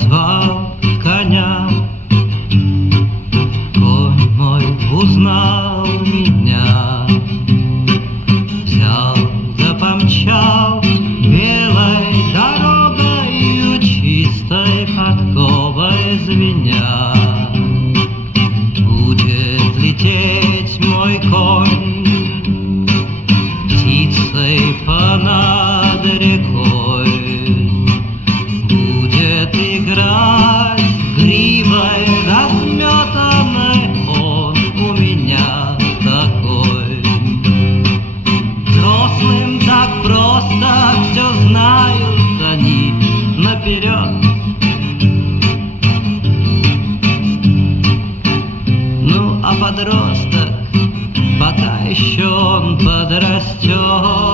звал коня. Конь мой узнал меня, взял да помчал белой дорогой, чистой подковой звеня. Будет лететь мой конь птицей понад рекой, будет играть гривой разметанной, он у меня такой. Взрослым так просто все знают они наперед. Ну, а подросток, пока еще он подрастет,